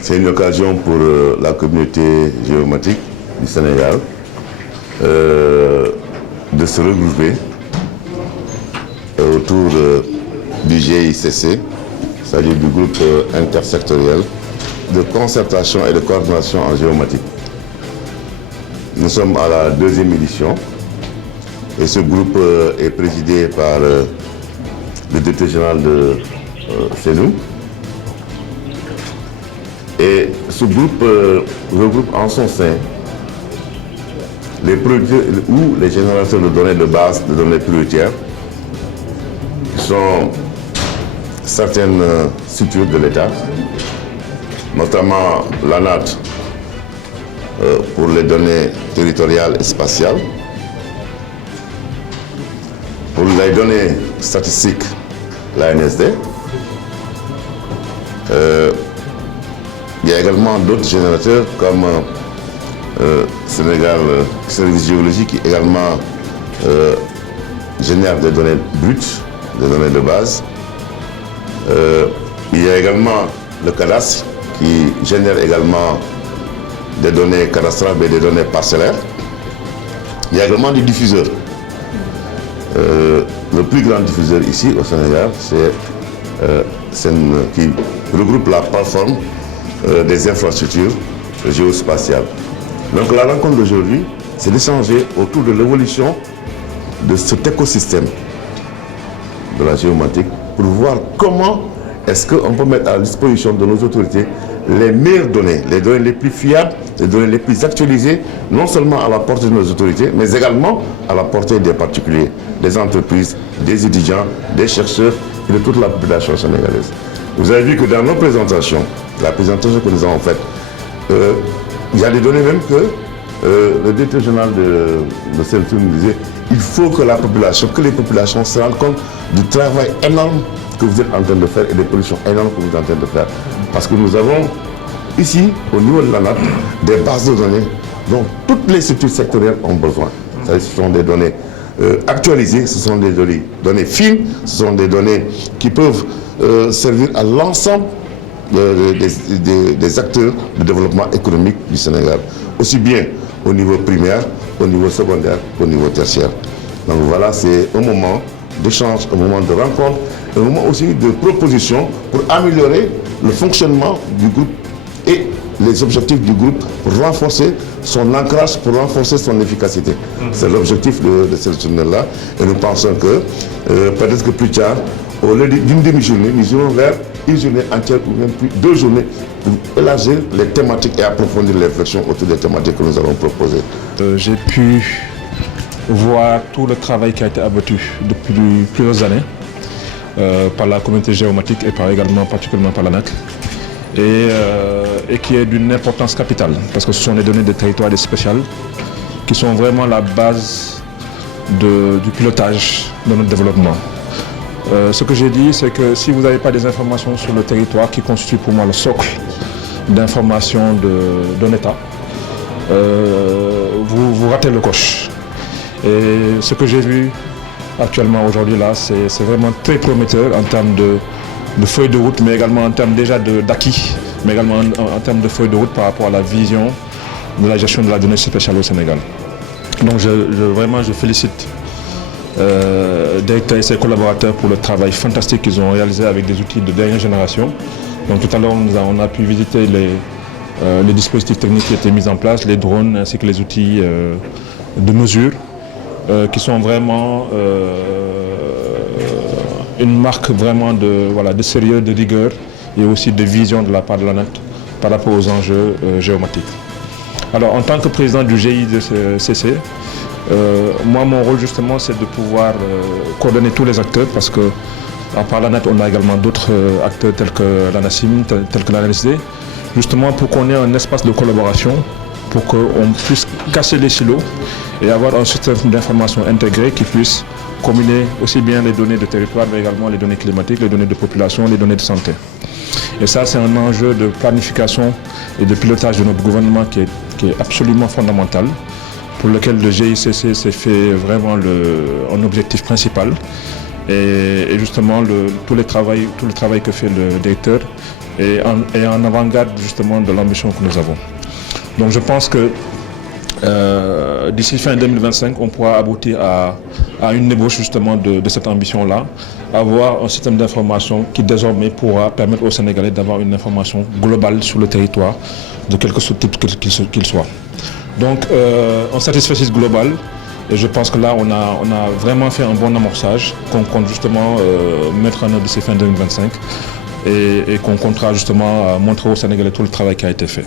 C'est une occasion pour la communauté géomatique du Sénégal de se regrouper autour du GICC, c'est-à-dire du groupe intersectoriel de concertation et de coordination en géomatique. Nous sommes à la 2e édition et ce groupe est présidé par le directeur général de CENU. Et ce groupe regroupe en son sein les producteurs ou les générateurs de données de base, de données prioritaires, qui sont certaines structures de l'État, notamment l'ANAT pour les données territoriales et spatiales, pour les données statistiques, l'ANSD. Il y a également d'autres générateurs comme Sénégal Service Géologique qui également génère des données brutes, des données de base. Il y a également le cadastre qui génère également des données cadastrales et des données parcellaires. Il y a également des diffuseurs. Le plus grand diffuseur ici au Sénégal, c'est qui regroupe la plateforme des infrastructures géospatiales. Donc la rencontre d'aujourd'hui, c'est d'échanger autour de l'évolution de cet écosystème de la géomatique pour voir comment est-ce qu'on peut mettre à la disposition de nos autorités les meilleures données, les données les plus fiables, les données les plus actualisées, non seulement à la portée de nos autorités, mais également à la portée des particuliers, des entreprises, des étudiants, des chercheurs et de toute la population sénégalaise. Vous avez vu que dans nos présentations, la présentation que nous avons faite, il y a des données même que le directeur général de CENU nous disait il faut que les populations se rendent compte du travail énorme que vous êtes en train de faire et des pollutions énormes que vous êtes en train de faire. Parce que nous avons ici, au niveau de l'ANAT, des bases de données dont toutes les structures sectorielles ont besoin. Ce sont des données actualisées, ce sont des données fines, ce sont des données qui peuvent servir à l'ensemble des acteurs de développement économique du Sénégal, aussi bien au niveau primaire, au niveau secondaire, qu'au niveau tertiaire. Donc voilà, c'est un moment d'échange, un moment de rencontre, un moment aussi de proposition pour améliorer le fonctionnement du groupe et les objectifs du groupe pour renforcer son ancrage, pour renforcer son efficacité. C'est l'objectif de cette journée-là et nous pensons que peut-être que plus tard, au lieu d'une demi-journée, nous irons vers une journée entière ou même plus 2 journées pour élargir les thématiques et approfondir les réflexions autour des thématiques que nous allons proposer. J'ai pu voir tout le travail qui a été abattu depuis plusieurs années par la communauté géomatique et également particulièrement par l'ANAC et qui est d'une importance capitale parce que ce sont les données de territoire et spéciales qui sont vraiment la base du pilotage de notre développement. Ce que j'ai dit, c'est que si vous n'avez pas des informations sur le territoire qui constitue pour moi le socle d'information d'un État, vous ratez le coche. Et ce que j'ai vu actuellement aujourd'hui là, c'est vraiment très prometteur en termes de feuille de route, mais également en termes déjà d'acquis, mais également en termes de feuille de route par rapport à la vision de la gestion de la donnée spéciale au Sénégal. Donc vraiment je félicite directeur et ses collaborateurs pour le travail fantastique qu'ils ont réalisé avec des outils de dernière génération. Donc tout à l'heure on a pu visiter les dispositifs techniques qui étaient mis en place, les drones ainsi que les outils de mesure qui sont vraiment une marque vraiment de sérieux, de rigueur et aussi de vision de la part de l'ANAT par rapport aux enjeux géomatiques. Alors en tant que président du GICC, moi mon rôle justement c'est de pouvoir coordonner tous les acteurs parce que à part l'ANAT on a également d'autres acteurs tels que l'ANACIM, tels que l'ANSD, justement pour qu'on ait un espace de collaboration, pour qu'on puisse casser les silos et avoir un système d'information intégré qui puisse combiner aussi bien les données de territoire mais également les données climatiques, les données de population, les données de santé. Et ça c'est un enjeu de planification et de pilotage de notre gouvernement qui est absolument fondamental, pour lequel le GICC s'est fait vraiment un objectif principal. Et justement tout le travail que fait le directeur et en avant-garde justement de l'ambition que nous avons. Donc je pense que d'ici fin 2025, on pourra aboutir à une ébauche justement de cette ambition-là, avoir un système d'information qui désormais pourra permettre aux Sénégalais d'avoir une information globale sur le territoire, de quelque type qu'il soit. Donc un satisfecit global, et je pense que là on a vraiment fait un bon amorçage qu'on compte justement mettre en œuvre d'ici fin 2025 et qu'on comptera justement montrer aux Sénégalais tout le travail qui a été fait.